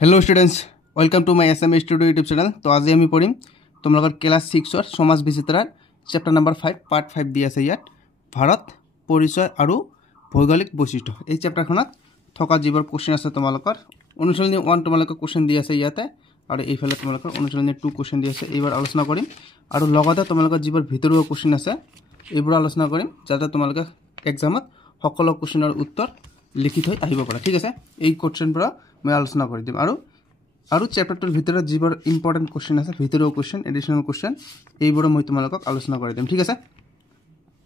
Hello students welcome to my SM studio YouTube channel. तो आज आमी पढ़िम तुम्हारे क्लास 6 समाज विचित्रार चैप्टार नम्बर 5 पार्ट 5 दी आछे इयात भारत परिचय और भौगोलिक वैशिष्ट्य। এই चैप्टारखনত थका जीवर क्वेश्चन आछे तुम्हारे अनुशीलनी 1 तुम्हारे क्वेश्चन दी आछे इयाते और এইফালে তোমালোকৰ অনুশীলনী 2 क्वेश्चन दी आछे। এইবাৰ আলোচনা কৰিম আৰু লগতে তোমালোকৰ যিবোৰ ভিতৰুৱা क्वेश्चन আছে এইবোৰ আলোচনা কৰিম যাতে তোমালোকে এক্সামত সকলো क्वेश्चনৰ উত্তৰ লিখি থৈ আহিব পাৰা। ঠিক আছে, এই क्वेश्चनবোৰ मैं आलोचना कर दिम और चैप्टारटोर भितर जीवर इम्पर्टेन्ट क्वेश्चन आछे भितरुवा क्वेश्चन एडिशनल क्वेश्चन এইবোৰো मैं तुम्हालोকক आलोचना कर दिम। ठीक है,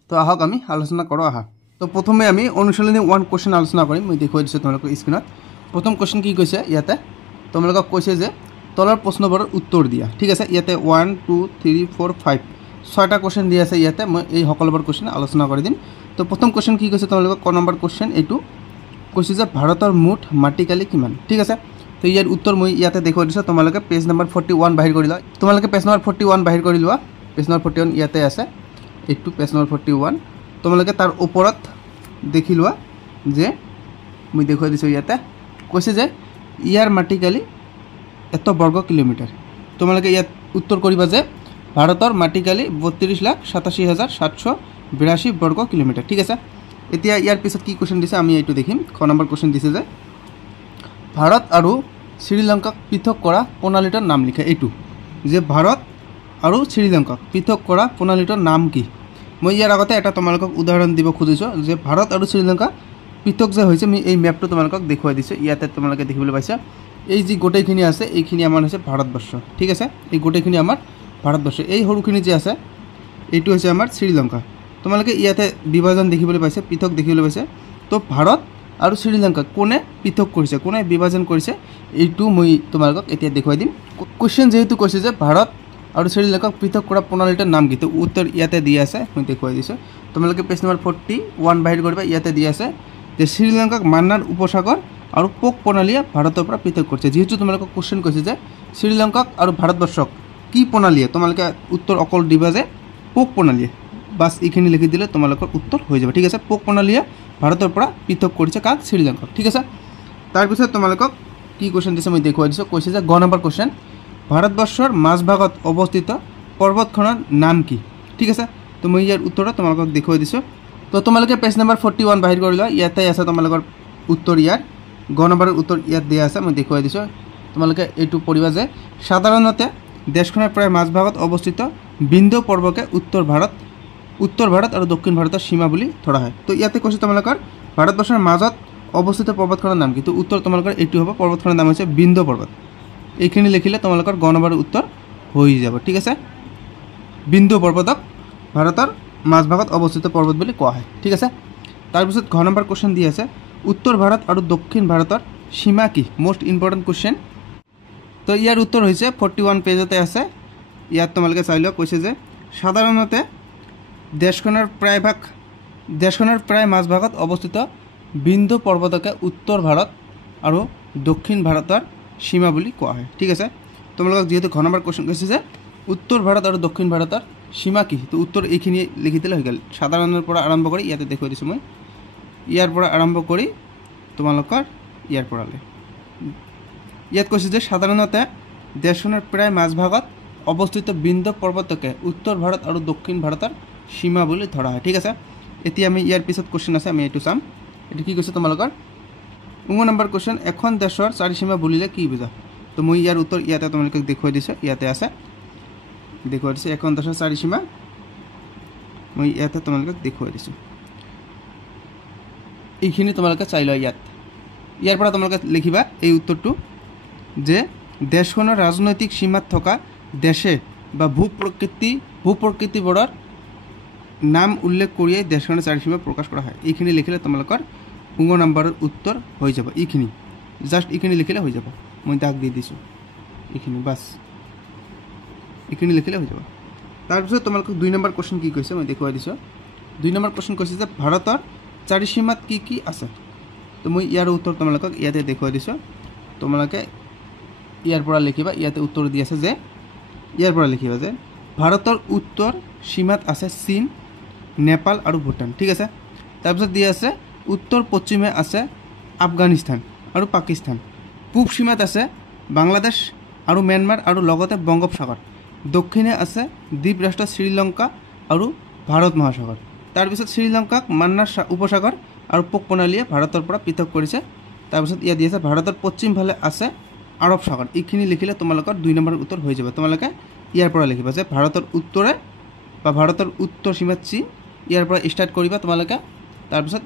तो आहक आमी आलोचना करो आहा। तो प्रथमे आमी अनुशीलनी 1 क्वेश्चन आलोचना करिम। मैं देखुवाई दिछु तुम्हालोक स्क्रीनत। प्रथम क्वेश्चन की কৈছে ইয়াতে তোমালোকক কৈছে যে তলৰ প্ৰশ্নবোৰৰ উত্তৰ দিয়া। ঠিক আছে, ইয়াতে 1 2 3 4 5 ছয়টা क्वेश्चन দিয়া আছে। ইয়াতে মই এই সকলোবোৰ क्वेश्चन आलोचना কৰি দিম। तो प्रथम क्वेश्चन की কৈছে তোমালোকক ক নম্বৰ क्वेश्चन এইটো কৈছে যে ভাৰতৰ মুঠ মাটিকালি কিমান। ঠিক আছে, তো ইয়াৰ উত্তৰ মই ইয়াতে দেখুৱাই দিছোঁ। তোমালোকে পেজ নম্বৰ 41 বাহিৰ কৰি লোৱা। তোমালোকে পেজ নম্বৰ 41 বাহিৰ কৰি লোৱা। পেজ নম্বৰ 41 ইয়াতে আছে, এইটো পেজ নম্বৰ 41। তোমালোকে তাৰ ওপৰত দেখি লোৱা যে মই দেখুৱাই দিছোঁ ইয়াতে কৈছে যে ইয়াৰ মাটিকালি এত বৰ্গ কিলোমিটাৰ। তোমালোকে ইয়াত উত্তৰ কৰিবা যে ভাৰতৰ মাটিকালি 32,87,782 বৰ্গ কিলোমিটাৰ। ঠিক আছে, এতিয়া ইয়াৰ পিছত কি क्वेश्चन দিছে আমি এইটো দেখিম। ক নম্বৰ क्वेश्चन দিছে যে ভাৰত আৰু শ্ৰীলংকাক পৃথক কৰা প্ৰণালীটোৰ নাম লিখা। এইটো যে ভাৰত আৰু শ্ৰীলংকাক পৃথক কৰা প্ৰণালীটোৰ নাম কি। মই ইয়াৰ আগতে এটা তোমালোকক উদাহৰণ দিব খুজিছোঁ যে ভাৰত আৰু শ্ৰীলংকা পৃথক যে হৈছে মই এই ম্যাপটো তোমালোকক দেখুৱাই দিছোঁ। ইয়াতে তোমালোকে দেখিবলৈ পাইছা এই যে গোটেইখিনি আছে এইখিনি আমাৰ হৈছে ভাৰতবৰ্ষ। ঠিক আছে, এই গোটেইখিনি আমাৰ ভাৰতবৰ্ষ। এই সৰুখিনি যে আছে এইটো হৈছে আমাৰ শ্ৰীলংকা। তোমালোকে ইয়াতে বিভাজন দেখিবলৈ পাইছে, পৃথক দেখিবলৈ পাইছে। তো ভাৰত আৰু শ্ৰীলংকা কোনে পৃথক কৰিছে, কোনে বিভাজন কৰিছে এইটো মই তোমালোকক এতিয়া দেখুৱাই দিম। क्वेश्चन যেহেতু কৈছে যে ভাৰত আৰু শ্ৰীলংকাক পৃথক কৰা প্ৰণালীটোৰ নাম কি, তো উত্তৰ ইয়াতে দিয়া আছে মই দেখুৱাই দিছোঁ। তোমালোকে পেজ নম্বৰ 41 বাহিৰ কৰিবা। ইয়াতে দিয়া আছে যে শ্ৰীলংকাক মান্নাৰ উপসাগৰ আৰু পোক প্ৰণালীয়ে ভাৰতৰ পৰা পৃথক কৰিছে। যেহেতু তোমালোকক क्वेश्चन কৈছে যে শ্ৰীলংকাক আৰু ভাৰতবৰ্ষক কি প্ৰণালীয়ে, তোমালোকে উত্তৰ অকল দিবা যে পোক প্ৰণালীয়ে। বাস এইখিনি লিখি দিলে তোমালোকৰ উত্তৰ হৈ যাব। ঠিক আছে, পোক প্ৰণালীয়ে ভাৰতৰ পৰা পৃথক কৰিছে কাক, শ্ৰীলংকাক। ঠিক আছে, তাৰপিছত তোমালোকক কি क्वेश्चन দিছে মই দেখুৱাই দিছোঁ। কৈছে যে গ নম্বৰ क्वेश्चन ভাৰতবৰ্ষৰ মাজভাগত অৱস্থিত পৰ্বতখনৰ নাম কি। ঠিক আছে, তো মই ইয়াৰ উত্তৰত তোমালোকক দেখুৱাই দিছোঁ। তো তোমালোকে পেজ নম্বৰ 41 বাহিৰ কৰি লোৱা। ইয়াতে আছে তোমালোকৰ উত্তৰ। ইয়াৰ গ নম্বৰৰ উত্তৰ ইয়াত দিয়া আছে মই দেখুৱাই দিছোঁ। তোমালোকে এইটো পঢ়িবা যে সাধাৰণতে দেশখনৰ প্ৰায় মাজভাগত অৱস্থিত বিন্ধ্য পৰ্বতকে উত্তৰ ভাৰত আৰু দক্ষিণ ভাৰতৰ সীমা বুলি ধৰা হয়। তো ইয়াতে কৈছে তোমালোকৰ ভাৰতবৰ্ষৰ মাজত অৱস্থিত পৰ্বতখনৰ নাম কি। তো উত্তৰ তোমালোকৰ এইটো হ'ব, পৰ্বতখনৰ নাম হৈছে বিন্ধ্য পৰ্বত। এইখিনি লিখিলে তোমালোকৰ গ নম্বৰৰ উত্তৰ হৈ যাব। ঠিক আছে, বিন্ধ্য পৰ্বতক ভাৰতৰ মাজভাগত অৱস্থিত পৰ্বত বুলি কোৱা হয়। ঠিক আছে, তাৰপিছত ঘ নম্বৰ क्वेश्चन দি আছে উত্তৰ ভাৰত আৰু দক্ষিণ ভাৰতৰ সীমা কি, মোষ্ট ইম্পৰ্টেণ্ট क्वेश्चन। তো ইয়াৰ উত্তৰ হৈছে 41 পেজতে আছে। ইয়াত তোমালোকে চাই লোৱা। কৈছে যে সাধাৰণতে দেশখনৰ প্ৰায় মাজভাগত অৱস্থিত বিন্ধ্য পৰ্বতকে উত্তৰ ভাৰত আৰু দক্ষিণ ভাৰতৰ সীমা বুলি কোৱা হয়। ঠিক আছে, তোমালোকক যেহেতু ঘ নম্বৰ क्वेश्चन কৈছে যে উত্তৰ ভাৰত আৰু দক্ষিণ ভাৰতৰ সীমা কি, তো উত্তৰ এইখিনি লিখি দিলে হৈ গ'ল। সাধাৰণৰ পৰা আৰম্ভ কৰি ইয়াতে দেখুৱাই দিছোঁ মই, ইয়াৰ পৰা আৰম্ভ কৰি তোমালোকৰ ইয়াৰ পৰালৈ। ইয়াত কৈছে যে সাধাৰণতে দেশখনৰ প্ৰায় মাজভাগত অৱস্থিত বিন্ধ্য পৰ্বতকে উত্তৰ ভাৰত আৰু দক্ষিণ ভাৰতৰ সীমা বুলি ধৰা হয়। ঠিক আছে, এতিয়া আমি ইয়াৰ পিছত क्वेश्चन আছে আমি এইটো চাম। এইটো কি কৈছে তোমালোকৰ নম্বৰ क्वेश्चन এখন দেশৰ চাৰি সীমা বুলিলে কি বুজা। তো মই ইয়াৰ উত্তৰ ইয়াতে তোমালোকক দেখুৱাই দিছোঁ। ইয়াতে আছে দেখুৱাই দিছোঁ এখন দেশৰ চাৰি সীমা মই ইয়াতে তোমালোকক দেখুৱাই দিছোঁ। এইখিনি তোমালোকে চাই লোৱা। ইয়াৰ পৰা তোমালোকে লিখিবা এই উত্তৰটো যে দেশখনৰ ৰাজনৈতিক সীমাত থকা দেশে বা ভূপ্ৰকৃতিবোৰৰ নাম উল্লেখ কৰিয়েই দেশখনৰ চাৰি সীমা প্ৰকাশ কৰা হয়। এইখিনি লিখিলে তোমালোকৰ নম্বৰৰ উত্তৰ হৈ যাব। এইখিনি জাষ্ট এইখিনি লিখিলে হৈ যাব। মই দাগ দি দিছোঁ এইখিনি, বাছ এইখিনি লিখিলে হৈ যাব। তাৰপিছত তোমালোকক 2 নম্বৰ क्वेश्चन কি কৈছে মই দেখুৱাই দিছোঁ। 2 নম্বৰ क्वेश्चन কৈছে যে ভাৰতৰ চাৰি সীমাত কি কি আছে। তো মই ইয়াৰ উত্তৰ তোমালোকক ইয়াতে দেখুৱাই দিছোঁ। তোমালোকে ইয়াৰ পৰা লিখিবা। ইয়াতে উত্তৰ দি আছে যে ইয়াৰ পৰা লিখিবা যে ভাৰতৰ উত্তৰ সীমাত আছে চীন, নেপাল আৰু ভূটান। ঠিক আছে, তাৰপিছত দি আছে উত্তৰ পশ্চিমে আছে আফগানিস্তান আৰু পাকিস্তান, পূব সীমাত আছে বাংলাদেশ আৰু ম্যানমাৰ আৰু লগতে বংগোপসাগৰ দক্ষিণে আছে দ্বীপ ৰাষ্ট্ৰ শ্ৰীলংকা আৰু ভাৰত মহাসাগৰ তাৰপিছত শ্ৰীলংকাক মান্নাৰ উপসাগৰ আৰু পোক প্ৰণালীয়ে ভাৰতৰ পৰা পৃথক কৰিছে তাৰপিছত ইয়াত দি আছে ভাৰতৰ পশ্চিম ফালে আছে আৰব সাগৰ এইখিনি লিখিলে তোমালোকৰ 2 নম্বৰ উত্তৰ হৈ যাব তোমালোকে ইয়াৰ পৰা লিখিবা যে ভাৰতৰ উত্তৰে বা ভাৰতৰ উত্তৰ সীমা চীন ইয়াৰ পৰা ষ্টাৰ্ট কৰিবা তোমালোকে তাৰপিছত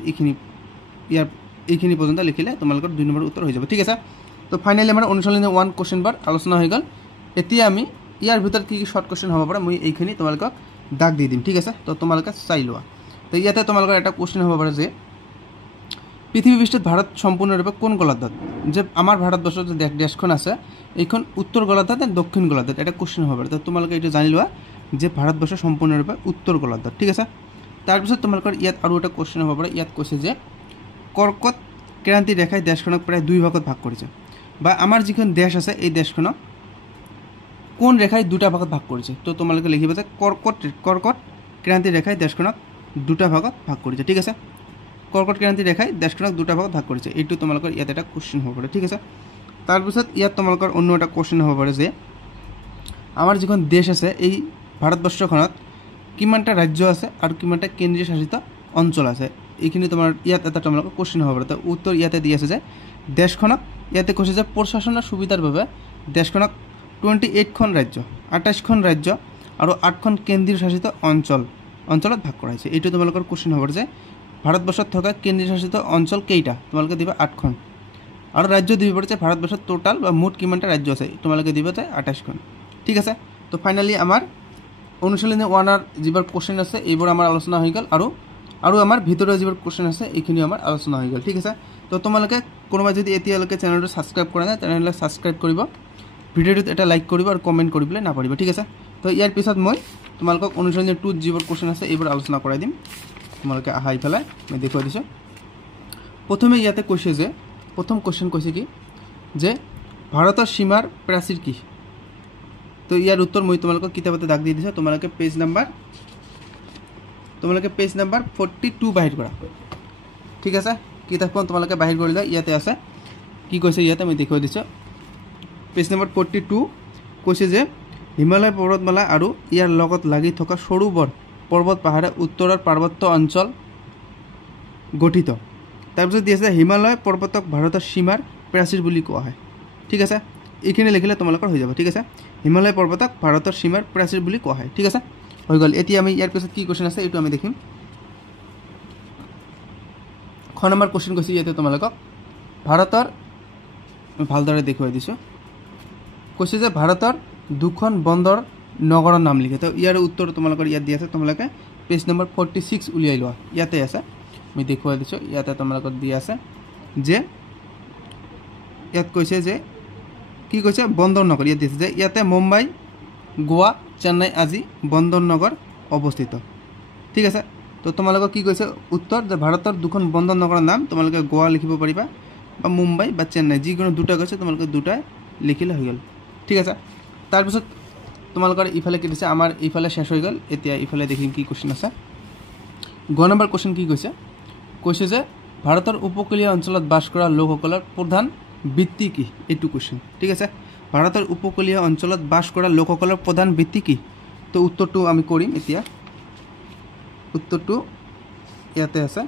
এইখিনি পৰ্যন্ত লিখিলে তোমালোকৰ 2 নম্বৰ উত্তৰ হৈ যাব ঠিক আছে তো ফাইনালি আমাৰ অনুশীলনী 1 কোশ্চেন বাৰ আলোচনা হৈ গ'ল এতিয়া আমি ইয়াৰ ভিতৰত কি কি শৰ্ট কোশ্চেন হ'ব পাৰে মই এইখিনি তোমালোকক দাগ দি দিম ঠিক আছে তো তোমালোকে চাই লোৱা তো ইয়াতে তোমালোকৰ এটা কোশ্চেন হ'ব পাৰে যে পৃথিৱী পৃষ্ঠত ভাৰত সম্পূৰ্ণৰূপে কোন গোলাৰ্ধত যে আমাৰ ভাৰতবৰ্ষৰ যে দেশখন আছে এইখন উত্তৰ গোলাৰ্ধত নে দক্ষিণ গোলাৰ্ধত এটা কোশ্চেন হ'ব পাৰে তো তোমালোকে এইটো জানি লোৱা যে ভাৰতবৰ্ষ সম্পূৰ্ণৰূপে উত্তৰ গোলাৰ্ধত ঠিক আছে তাৰপিছত তোমালোকৰ ইয়াত আৰু এটা কোশ্চেন হ'ব পাৰে ইয়াত কৈছে যে কৰ্কট ক্ৰান্তি ৰেখাই দেশখনক প্ৰায় 2 ভাগত ভাগ কৰিছে বা আমাৰ যিখন দেশ আছে এই দেশখনক কোন ৰেখাই 2টা ভাগত ভাগ কৰিছে তো তোমালোকে লিখিবা যে কৰ্কট ক্ৰান্তি ৰেখাই দেশখনক 2টা ভাগত ভাগ কৰিছে ঠিক আছে কৰ্কট ক্ৰান্তি ৰেখাই দেশখনক 2টা ভাগত ভাগ কৰিছে এইটো তোমালোকৰ ইয়াত এটা কোশ্চেন হ'ব পাৰে ঠিক আছে তাৰপিছত ইয়াত তোমালোকৰ অন্য এটা কোশ্চেন হ'ব পাৰে যে আমাৰ যিখন দেশ আছে এই ভাৰতবৰ্ষখনত কিমানটা ৰাজ্য আছে আৰু কিমানটা কেন্দ্ৰীয় শাসিত অঞ্চল আছে এইখিনি তোমাৰ ইয়াত এটা তোমালোকৰ কোশ্চেন হ'ব পাৰে তো উত্তৰ ইয়াতে দি আছে যে দেশখনক ইয়াতে কৈছে যে প্ৰশাসনৰ সুবিধাৰ বাবে দেশখনক 28খন ৰাজ্য 28খন ৰাজ্য আৰু 8খন কেন্দ্ৰীয় শাসিত অঞ্চলত ভাগ কৰা হৈছে এইটো তোমালোকৰ কোশ্চেন হ'ব যে ভাৰতবৰ্ষত থকা কেন্দ্ৰীয় শাসিত অঞ্চল কেইটা তোমালোকে দিবা 8খন আৰু ৰাজ্য দিব পাৰে যে ভাৰতবৰ্ষত টোটাল বা মুঠ কিমানটা ৰাজ্য আছে তোমালোকে দিবা যে 28খন ঠিক আছে তো ফাইনালি আমাৰ অনুশীলনী 1 যিবোৰ কোশ্চেন আছে এইবোৰ আমাৰ আলোচনা হৈ গ'ল আৰু আমাৰ ভিতৰৰ যিবোৰ কোশ্চেন আছে এইখিনি আমাৰ আলোচনা হৈ গ'ল ঠিক আছে তো তোমালোকে কোনোবা যদি এতিয়ালৈকে চেনেলটো সাবস্ক্ৰাইব কৰা নাই তেনেহ'লে সাবস্ক্ৰাইব কৰিব ভিডিঅ'টোত এটা লাইক কৰিব আৰু কমেণ্ট কৰিবলৈ নাপাহৰিব ঠিক আছে তো ইয়াৰ পিছত মই তোমালোকক অনুশীলনী 2 যিবোৰ কোশ্চেন আছে এইবোৰ আলোচনা কৰাই দিম তোমালোকে আহা ইফালে মই দেখুৱাই দিছোঁ প্ৰথমে ইয়াতে কৈছে যে প্ৰথম কোশ্চেন কৈছে কি যে ভাৰতৰ সীমাৰ প্ৰাচীৰ কি তো ইয়াৰ উত্তৰ মই তোমালোকক কিতাপতে দাগ দি দিছোঁ তোমালোকে পেজ নাম্বাৰ 42 বাহিৰ কৰা ঠিক আছে কিতাপখন তোমালোকে বাহিৰ কৰিলে ইয়াতে আছে কি কৈছে ইয়াতে মই দেখুৱাই দিছোঁ পেজ নাম্বাৰ 42 কৈছে যে হিমালয় পৰ্বতমালা আৰু ইয়াৰ লগত লাগি থকা সৰু বৰ পৰ্বত পাহাৰে উত্তৰৰ পাৰ্বত্য অঞ্চল গঠিত তাৰপিছত দি আছে হিমালয় পৰ্বতক ভাৰতৰ সীমাৰ প্ৰাচীৰ বুলি কোৱা হয় ঠিক আছে এইখিনি লিখিলে তোমালোকৰ হৈ যাব ঠিক আছে হিমালয় পৰ্বতক ভাৰতৰ সীমাৰ প্ৰাচীৰ বুলি কোৱা হয় ঠিক আছে হৈ গ'ল এতিয়া আমি ইয়াৰ পিছত কি কোশ্চেন আছে এইটো আমি দেখিম খ নম্বৰ কোশ্চেন কৈছে ইয়াতে তোমালোকক ভাৰতৰ ভালদৰে দেখুৱাই দিছোঁ কৈছে যে ভাৰতৰ দুখন বন্দৰ নগৰৰ নাম লিখে তো ইয়াৰ উত্তৰ তোমালোকৰ ইয়াত দি আছে তোমালোকে পেজ নম্বৰ 46 উলিয়াই লোৱা ইয়াতে আছে মই দেখুৱাই দিছোঁ ইয়াতে তোমালোকৰ দি আছে যে ইয়াত কৈছে যে কি কৈছে বন্দৰ নগৰ ইয়াত দিছে যে ইয়াতে মুম্বাই গোৱা চেন্নাই আজি বন্দৰ নগৰ অৱস্থিত ঠিক আছে তো তোমালোকক কি কৈছে উত্তৰ যে ভাৰতৰ দুখন বন্দৰ নগৰৰ নাম তোমালোকে গোৱা লিখিব পাৰিবা বা মুম্বাই বা চেন্নাই যিকোনো দুটা কৈছে তোমালোকে দুটাই লিখিলে হৈ গ'ল ঠিক আছে তাৰপিছত তোমালোকৰ ইফালে কি দিছে আমাৰ ইফালে শেষ হৈ গ'ল এতিয়া ইফালে দেখিম কি কোশ্চেন আছে গ নম্বৰ কোশ্চেন কি কৈছে যে ভাৰতৰ উপকূলীয় অঞ্চলত বাস কৰা লোকসকলৰ প্ৰধান বৃত্তি কি এইটো কোশ্চেন ঠিক আছে ভাৰতৰ উপকূলীয় অঞ্চলত বাস কৰা লোকসকলৰ প্ৰধান বৃত্তি কি তো উত্তৰটো আমি কৰিম এতিয়া উত্তৰটো ইয়াতে আছে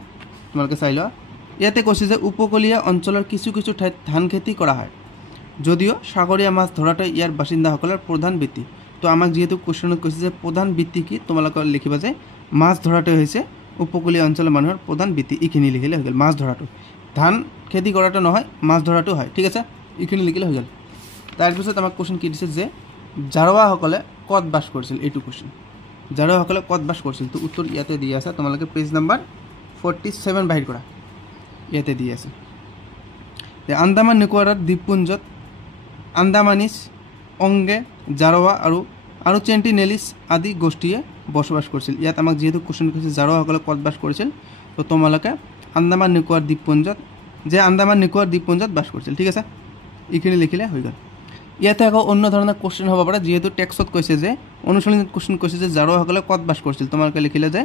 তোমালোকে চাই লোৱা ইয়াতে কৈছে যে উপকূলীয় অঞ্চলৰ কিছু ঠাইত ধান খেতি কৰা হয় যদিও সাগৰীয় মাছ ধৰাটোই ইয়াৰ বাসিন্দাসকলৰ প্ৰধান বৃত্তি তো আমাক যেহেতু কোশ্চেনত কৈছে যে প্ৰধান বৃত্তি কি তোমালোকে লিখিবা যে মাছ ধৰাটোই হৈছে উপকূলীয় অঞ্চলৰ মানুহৰ প্ৰধান বৃত্তি এইখিনি লিখিলে হৈ গ'ল মাছ ধৰাটো ধান খেতি কৰাটো নহয় মাছ ধৰাটো হয় ঠিক আছে এইখিনি লিখিলে হৈ গ'ল তাৰপিছত আমাক কোশ্চেন কি দিছে যে জাৰৱাসকলে ক'ত বাস কৰিছিল এইটো কোশ্চেন জাৰৱাসকলে ক'ত বাস কৰিছিল তো উত্তৰ ইয়াতে দি আছে তোমালোকে পেজ নাম্বাৰ 47 বাহিৰ কৰা ইয়াতে দি আছে আন্দামান নিকোবাৰৰ দ্বীপপুঞ্জত আন্দামানিজ অংগে জাৰৱা আৰু চেণ্টিনেলিজ আদি গোষ্ঠীয়ে বসবাস কৰিছিল ইয়াত আমাক যেহেতু কোশ্চেন কৈছে জাৰৱাসকলে ক'ত বাস কৰিছিল তো তোমালোকে আন্দামান নিকোবৰ দ্বীপপুঞ্জত বাস কৰিছিল ঠিক আছে এইখিনি লিখিলে হৈ গ'ল ইয়াতে আকৌ অন্য ধৰণৰ কোশ্চেন হ'ব পাৰে যেহেতু টেক্সটত কৈছে যে অনুশীলনীত কোশ্চেন কৈছে যে জাৰৱাসকলে ক'ত বাস কৰিছিল তোমালোকে লিখিলে যে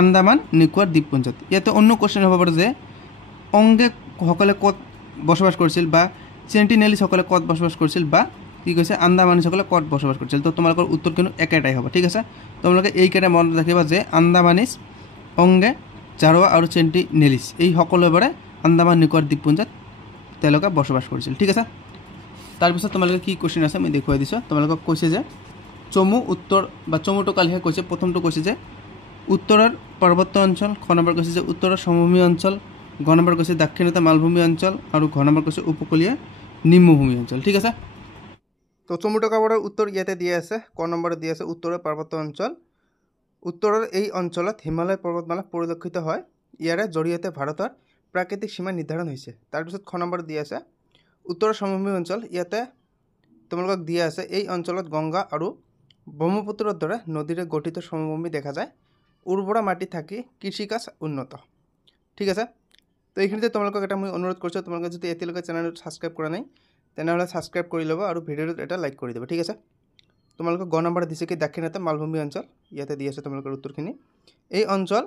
আন্দামান নিকোবৰ দ্বীপপুঞ্জত ইয়াতে অন্য কোশ্চেন হ'ব পাৰে যে অংগে সকলে ক'ত বসবাস কৰিছিল বা চেণ্টিনেলিসকলে ক'ত বসবাস কৰিছিল বা কি কৈছে আন্দামানিসকলে ক'ত বসবাস কৰিছিল। তো তোমালোকৰ উত্তৰ কিন্তু একেটাই হ'ব, ঠিক আছে। তোমালোকে এইকেইটা মনত ৰাখিবা যে আন্দামানিজ, অংগে, জাৰৱা আৰু চেণ্টিনেলিছ এই সকলোবোৰে আন্দামান নিকোবৰ দ্বীপপুঞ্জত তেওঁলোকে বসবাস কৰিছিল, ঠিক আছে। তাৰপিছত তোমালোকে কি কুৱেশ্যন আছে মই দেখুৱাই দিছোঁ। তোমালোকক কৈছে যে চমু উত্তৰ বা চমুটো কালিহে কৈছে। প্ৰথমটো কৈছে যে উত্তৰৰ পাৰ্বত্য অঞ্চল, খ নম্বৰ কৈছে যে উত্তৰৰ সমভূমি অঞ্চল, ঘ নম্বৰ কৈছে দাক্ষিণাত্য মালভূমি অঞ্চল আৰু ঘ নম্বৰ কৈছে উপকূলীয় নিম্নভূমি অঞ্চল, ঠিক আছে। তো চমুটো কাপোৰৰ উত্তৰ ইয়াতে দিয়া আছে। ক নম্বৰত দিয়া আছে উত্তৰৰ পাৰ্বত্য অঞ্চল। উত্তৰৰ এই অঞ্চলত হিমালয় পৰ্বতমালা পৰিলক্ষিত হয়, ইয়াৰে জৰিয়তে ভাৰতৰ প্ৰাকৃতিক সীমা নিৰ্ধাৰণ হৈছে। তাৰপিছত খ নম্বৰত দিয়া আছে উত্তৰৰ সমভূমি অঞ্চল। ইয়াতে তোমালোকক দিয়া আছে এই অঞ্চলত গংগা আৰু ব্ৰহ্মপুত্ৰৰ দৰে নদীৰে গঠিত সমভূমি দেখা যায়, উৰ্বৰা মাটি থাকি কৃষিকাজ উন্নত, ঠিক আছে। তো এইখিনিতে তোমালোকক এটা মই অনুৰোধ কৰিছোঁ, তোমালোকে যদি এতিয়ালৈকে চেনেলটো ছাবস্ক্ৰাইব কৰা নাই তেনেহ'লে ছাবস্ক্ৰাইব কৰি ল'ব আৰু ভিডিঅ'টোত এটা লাইক কৰি দিব, ঠিক আছে। তোমালোকক গ নম্বৰত দিছে কি দাক্ষিণাত্য মালভূমি অঞ্চল। ইয়াতে দি আছে তোমালোকৰ উত্তৰখিনি। এই অঞ্চল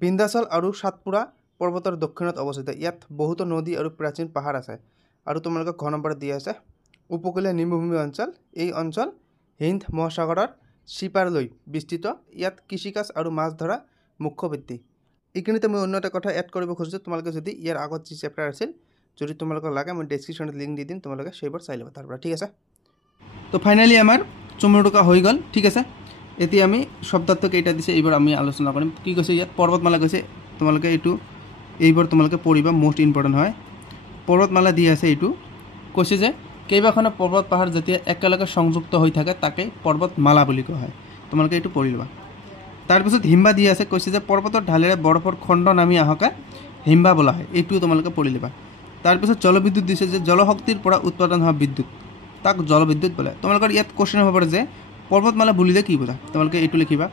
বিন্ধ্যাচল আৰু সাতপুৰা পৰ্বতৰ দক্ষিণত অৱস্থিত, ইয়াত বহুতো নদী আৰু প্ৰাচীন পাহাৰ আছে। আৰু তোমালোকক ঘ নম্বৰত দিয়া আছে উপকূলীয় নিম্নভূমি অঞ্চল। এই অঞ্চল হিন্দ মহাসাগৰৰ সিপাৰলৈ বিস্তৃত, ইয়াত কৃষিকাজ আৰু মাছ ধৰা মুখ্য বৃত্তি। এইখিনিতে মই অন্য এটা কথা এড কৰিব খুজিছোঁ। তোমালোকে যদি ইয়াৰ আগত যি চেপ্টাৰ আছিল যদি তোমালোকক লাগে মই ডেছক্ৰিপশ্যনত লিংক দি দিম, তোমালোকে সেইবোৰ চাই ল'বা তাৰ পৰা, ঠিক আছে। তো ফাইনেলি আমাৰ চমুটোকা হৈ গ'ল, ঠিক আছে। এতিয়া আমি শব্দাৰ্থ কেইটা দিছে এইবোৰ আমি আলোচনা কৰিম। কি কৈছে ইয়াত পৰ্বতমালা কৈছে, তোমালোকে এইবোৰ তোমালোকে পঢ়িবা, মোষ্ট ইম্পৰ্টেণ্ট হয়। পৰ্বতমালা দি আছে এইটো কৈছে যে কেইবাখনো পৰ্বত পাহাৰ যেতিয়া একেলগে সংযুক্ত হৈ থাকে তাকে পৰ্বতমালা বুলি কোৱা হয়, তোমালোকে এইটো পঢ়ি ল'বা। তাৰপিছত হিম্বা দি আছে, কৈছে যে পৰ্বতৰ ঢালেৰে বৰফৰ খণ্ড নামি অহাকে হিম্বা বোলা হয়, এইটোও তোমালোকে পঢ়ি ল'বা। তাৰপিছত জলবিদ্যুৎ দিছে যে জলশক্তিৰ পৰা উৎপাদন হোৱা বিদ্যুৎ তাক জলবিদ্যুৎ বোলে। তোমালোকৰ ইয়াত কুৱেশ্যন হ'ব পাৰে যে পৰ্বতমালা বুলিলে কি বুজা, তোমালোকে এইটো লিখিবা।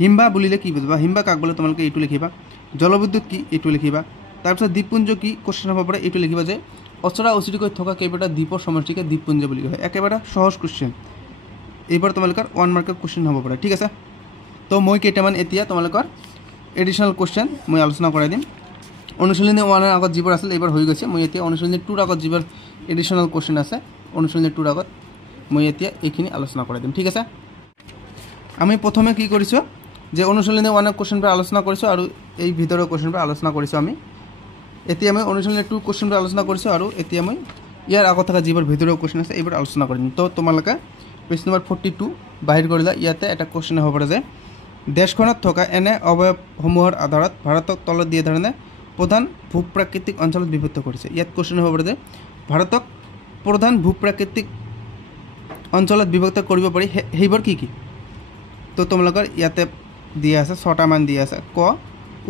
হিম্বা বুলিলে কি বুজিবা, হিম্বা কাক বোলে, তোমালোকে এইটো লিখিবা। জলবিদ্যুৎ কি এইটো লিখিবা। তাৰপিছত দ্বীপপুঞ্জ কি কুৱেশ্যন হ'ব পাৰে, এইটো লিখিবা যে অচৰা অচিৰিকৈ থকা কেইবাটা দ্বীপৰ সমষ্টিকে দ্বীপপুঞ্জ বুলি কয়। একেবাৰে সহজ কুৱেশ্যন, এইবাৰ তোমালোকৰ 1 মাৰ্কৰ কুৱেশ্যন হ'ব পাৰে, ঠিক আছে। তো মই কেইটামান এতিয়া তোমালোকৰ এডিশ্যনেল কুৱেশ্যন মই আলোচনা কৰাই দিম। অনুশীলনী 1ৰ আগত যিবোৰ আছিল এইবাৰ হৈ গৈছে। মই এতিয়া অনুশীলনী 2ৰ আগত যিবোৰ এডিশ্যনেল কুৱেশ্যন আছে অনুশীলনী 2ৰ আগত মই এতিয়া এইখিনি আলোচনা কৰাই দিম, ঠিক আছে। আমি প্ৰথমে কি কৰিছোঁ যে অনুশীলনী 1ৰ কুৱেশ্যনবোৰ আলোচনা কৰিছোঁ আৰু এই ভিতৰৰ কুৱেশ্যনবোৰ আলোচনা কৰিছোঁ আমি। এতিয়া মই অনুশীলনী 2 কুৱেশ্যনবোৰ আলোচনা কৰিছোঁ আৰু এতিয়া মই ইয়াৰ আগত থকা যিবোৰ ভিতৰৰ কুৱেশ্যন আছে এইবোৰ আলোচনা কৰিম। তো তোমালোকে পেজ নম্বৰ 42 বাহিৰ কৰিলে ইয়াতে এটা কুৱেশ্যন হ'ব পাৰে যে দেশখনত থকা এনে অৱয়ৱসমূহৰ আধাৰত ভাৰতক তলত দিয়া ধৰণে প্ৰধান ভূপ্ৰাকৃতিক অঞ্চলত বিভক্ত কৰিছে। ইয়াত কুৱেশ্যন হ'ব পাৰে যে ভাৰতক প্ৰধান ভূপ্ৰাকৃতিক অঞ্চলত বিভক্ত কৰিব পাৰি সেইবোৰ কি কি। তো তোমালোকৰ ইয়াতে দিয়া আছে 6টা মান দিয়া আছে। ক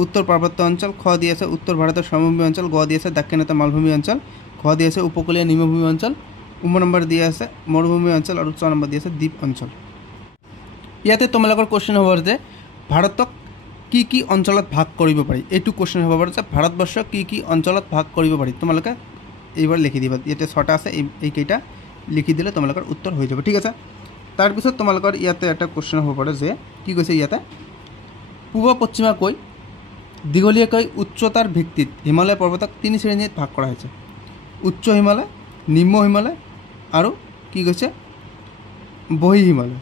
উত্তৰ পাৰ্বত্য অঞ্চল, খ দিয়া আছে উত্তৰ ভাৰতৰ সমভূমি অঞ্চল, গ দিয়া আছে দাক্ষিণাত্য মালভূমি অঞ্চল, ঘ দিয়া আছে উপকূলীয় নিম্নভূমি অঞ্চল, নম্বৰ দিয়া আছে মৰুভূমি অঞ্চল আৰু 6 নম্বৰ দিয়া আছে দ্বীপ অঞ্চল। ইয়াতে তোমালোকৰ কুৱেশ্যন হ'ব যে ভাৰতক কি কি অঞ্চলত ভাগ কৰিব পাৰি, এইটো কুৱেশ্যন হ'ব পাৰে যে ভাৰতবৰ্ষ কি কি অঞ্চলত ভাগ কৰিব পাৰি। তোমালোকে এইবাৰ লিখি দিবা, ইয়াতে 6টা আছে, এইকেইটা লিখি দিলে তোমালোকৰ উত্তৰ হৈ যাব, ঠিক আছে। তাৰপিছত তোমালোকৰ ইয়াতে এটা কুৱেশ্যন হ'ব পাৰে যে কি কৈছে ইয়াতে পূব পশ্চিমাকৈ দীঘলীয়াকৈ উচ্চতাৰ ভিত্তিত হিমালয় পৰ্বতক 3 শ্ৰেণীত ভাগ কৰা হৈছে, উচ্চ হিমালয়, নিম্ন হিমালয় আৰু কি কৈছে বহি হিমালয়।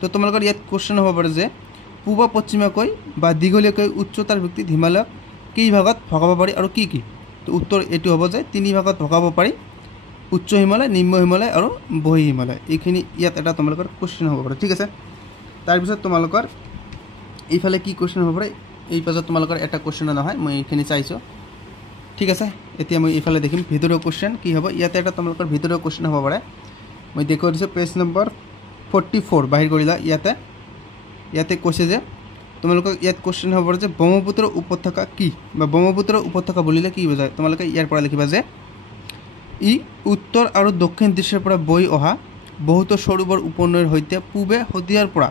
তো তোমালোকৰ ইয়াত কুৱেশ্যন হ'ব পাৰে যে পূব পশ্চিমাকৈ বা দীঘলীয়াকৈ উচ্চতাৰ ভিত্তিত হিমালয়ক কেই ভাগত ভগাব পাৰি আৰু কি কি। তো উত্তৰ এইটো হ'ব যে 3 ভাগত ভগাব পাৰি, উচ্চ হিমালয়, নিম্ন হিমালয় আৰু বহি হিমালয়। এইখিনি ইয়াত এটা তোমালোকৰ কুৱেশ্যন হ'ব পাৰে, ঠিক আছে। তাৰপিছত তোমালোকৰ এইফালে কি কুৱেশ্যন হ'ব পাৰে, এই পাছত তোমালোকৰ এটা কুৱেশ্যন নহয়, মই এইখিনি চাইছোঁ, ঠিক আছে। এতিয়া মই এইফালে দেখিম ভিতৰৰ কুৱেশ্যন কি হ'ব। ইয়াতে এটা তোমালোকৰ ভিতৰৰ কুৱেশ্যন হ'ব পাৰে, মই দেখুৱাই দিছোঁ পেজ নম্বৰ 44 বাহিৰ কৰিলা। ইয়াতে কৈছে যে তোমালোকক ইয়াত কুৱেশ্যন হ'ব পাৰে যে ব্ৰহ্মপুত্ৰ উপত্যকা কি বা ব্ৰহ্মপুত্ৰ উপত্যকা বুলিলে কি বুজায়। তোমালোকে ইয়াৰ পৰা লিখিবা যে ই উত্তৰ আৰু দক্ষিণ দিশৰ পৰা বৈ অহা বহুতো সৰোবৰ উপনৈৰ সৈতে পূবে শদিয়াৰ পৰা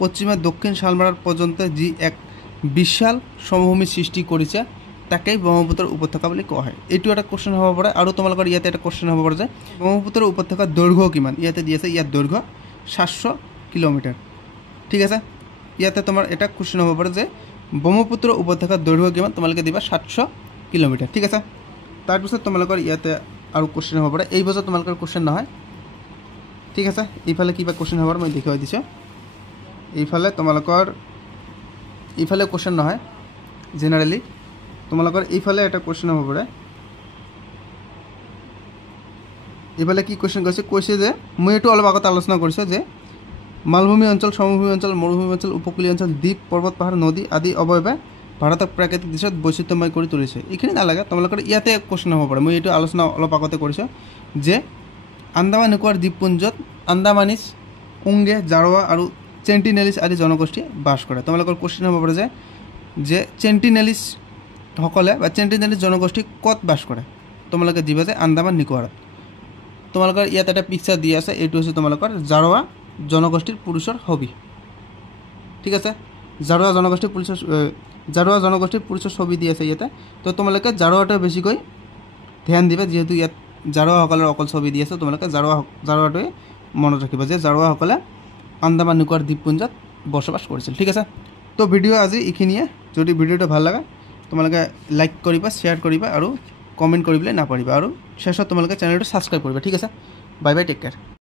পশ্চিমে দক্ষিণ শালমাৰাৰ পৰ্যন্ত যি এক বিশাল সমভূমি সৃষ্টি কৰিছে তাকেই ব্ৰহ্মপুত্ৰ উপত্যকা বুলি কোৱা হয়। এইটো এটা কুৱেশ্যন হ'ব পাৰে। আৰু তোমালোকৰ ইয়াতে এটা কুৱেশ্যন হ'ব পাৰে যে ব্ৰহ্মপুত্ৰ উপত্যকাৰ দৈৰ্ঘ্য কিমান। ইয়াতে দি আছে ইয়াত দৈৰ্ঘ্য 700 কিলোমিটাৰ, ঠিক আছে। ইয়াতে তোমাৰ এটা কুৱেশ্যন হ'ব পাৰে যে ব্ৰহ্মপুত্ৰ উপত্যকাৰ দৈৰ্ঘ্য কিমান, তোমালোকে দিবা 700 কিলোমিটাৰ, ঠিক আছে। তাৰপিছত তোমালোকৰ ইয়াতে আৰু কোশ্চেন হ'ব পাৰে এই বছৰ তোমালোকৰ কোশ্চেন নহয় ঠিক আছে এইফালে কিবা কোশ্চেন হ'ব মই দেখুৱাই দিছোঁ এইফালে তোমালোকৰ এইফালে কোশ্চেন নহয় জেনাৰেলি তোমালোকৰ এইফালে এটা কোশ্চেন হ'ব পাৰে এইফালে কি কোশ্চেন কৈছে যে মই এইটো অলপ আগতে আলোচনা কৰিছোঁ যে মালভূমি অঞ্চল সমভূমি অঞ্চল মৰুভূমি অঞ্চল উপকূলীয় অঞ্চল দ্বীপ পৰ্বত পাহাৰ নদী আদি অৱয়বে ভাৰতক প্ৰাকৃতিক দৃশ্যত বৈচিত্ৰ্যময় কৰি তুলিছে এইখিনি নালাগে তোমালোকৰ ইয়াতে কোশ্চেন হ'ব পাৰে মই এইটো আলোচনা অলপ আগতে কৰিছোঁ যে আন্দামান নিকোবৰ দ্বীপপুঞ্জত আন্দামানিজ উংগে জাৰৱা আৰু চেণ্টিনেলিজ আদি জনগোষ্ঠী বাস কৰে তোমালোকৰ কোশ্চেন হ'ব পাৰে যে চেণ্টিনেলিজ সকলে বা চেণ্টিনেলিজ জনগোষ্ঠী ক'ত বাস কৰে তোমালোকে দিবা যে আন্দামান নিকোবৰত তোমালোকৰ ইয়াত এটা পিকচাৰ দিয়া আছে এইটো হৈছে তোমালোকৰ জাৰৱা জনগোষ্ঠীৰ পুৰুষৰ ছবি ঠিক আছে জাৰৱা জনগোষ্ঠীৰ পুৰুষৰ ছবি দি আছে ইয়াতে তো তোমালোকে জাৰৱাটো বেছিকৈ ধ্যান দিবা যেহেতু ইয়াত জাৰৱাসকলৰ অকল ছবি দি আছে তোমালোকে জাৰৱাটোৱে মনত ৰাখিবা যে জাৰৱাসকলে আন্দামান নিকোবৰ দ্বীপপুঞ্জত বসবাস কৰিছিল ঠিক আছে তো ভিডিঅ' আজি এইখিনিয়ে যদি ভিডিঅ'টো ভাল লাগে তোমালোকে লাইক কৰিবা শ্বেয়াৰ কৰিবা আৰু কমেণ্ট কৰিবলৈ নাপাহৰিবা আৰু শেষত তোমালোকে চেনেলটো ছাবস্ক্ৰাইব কৰিবা ঠিক আছে বাই বাই টেক কেয়াৰ